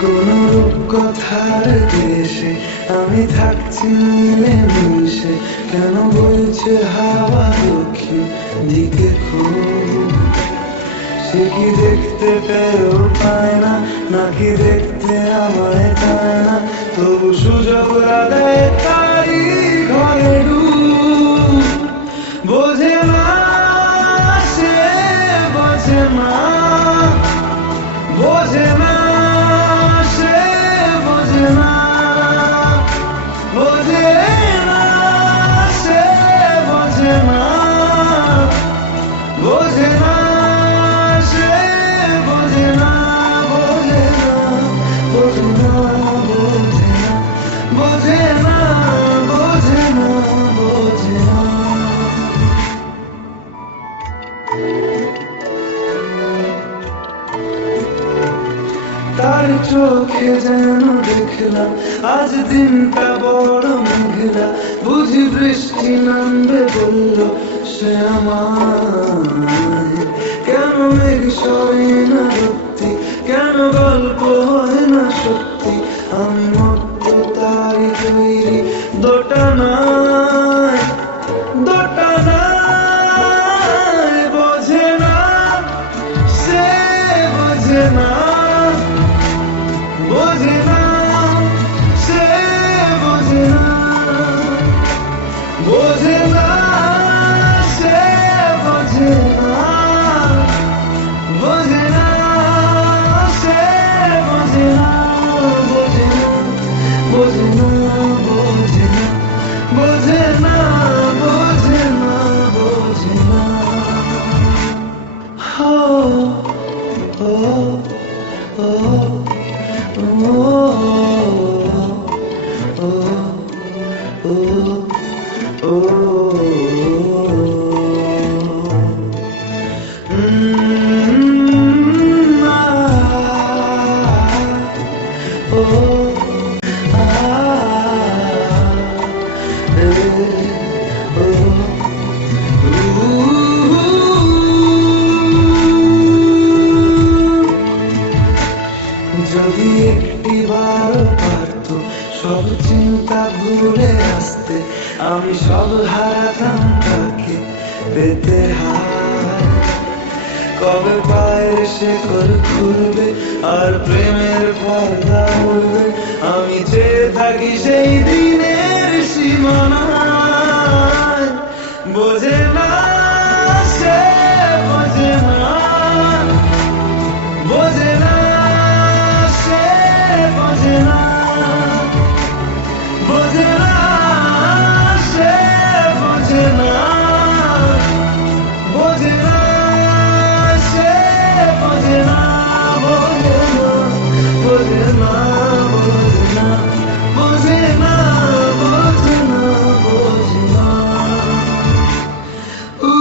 কোন রূপকথার দেশে আমি থাকছি মিলে মিশে, কেন বইছে হাওয়া দক্ষিণ দিকে খুব? সে কি দেখতে পেয়েও পায় না, নাকি দেখতে আমায় চায় না, তবু সুযোগ লাগায় তারি ঘরে ডুব। বোঝে না সে, বোঝে না, বোঝে না সে, বোঝে না, বোঝে না সে, বোঝে না, বোঝে না সে, বোঝে না, বোঝে না, বোঝে না, বোঝে না, বোঝে না, বোঝে না, বোঝে না। তার চোখে যেন দেখলাম আজ দিনটা বড় মেঘলা, বুঝি বৃষ্টি নামবে বলল সে আমায়। কেন মেঘ সরে না সত্যি, কেন গল্প হয় না সত্যি, আমি মত্ত তারি তৈরি দোটানায়, দোটানায়। বোঝে না সে, বোঝে না, বোঝে না সে, বোঝে না, বোঝে না সে, বোঝে না, বোঝে না সে, বোঝে না, বোঝে না, বোঝে না, বোঝে না, বোঝে না, বোঝে না, বোঝে না। Oh, oh, যদি একটিবার পারতো সব চিন্তা ভুলে আসতে, আমি সব হারাতাম তাকে পেতে হায়। কবে পায়ের শেকড় খুলবে আর প্রেমের পর্দা উঠবে, আমি চেয়ে থাকি সেই দিনের সীমানায়। বোঝে না সে, বোঝে না, বোঝে না সে, বোঝে না, বোঝে না সে, বোঝে না, বোঝে না সে, বোঝে না, বোঝে না, বোঝে না, বোঝে না, বোঝে না, বোঝে না, বোঝে না। Oh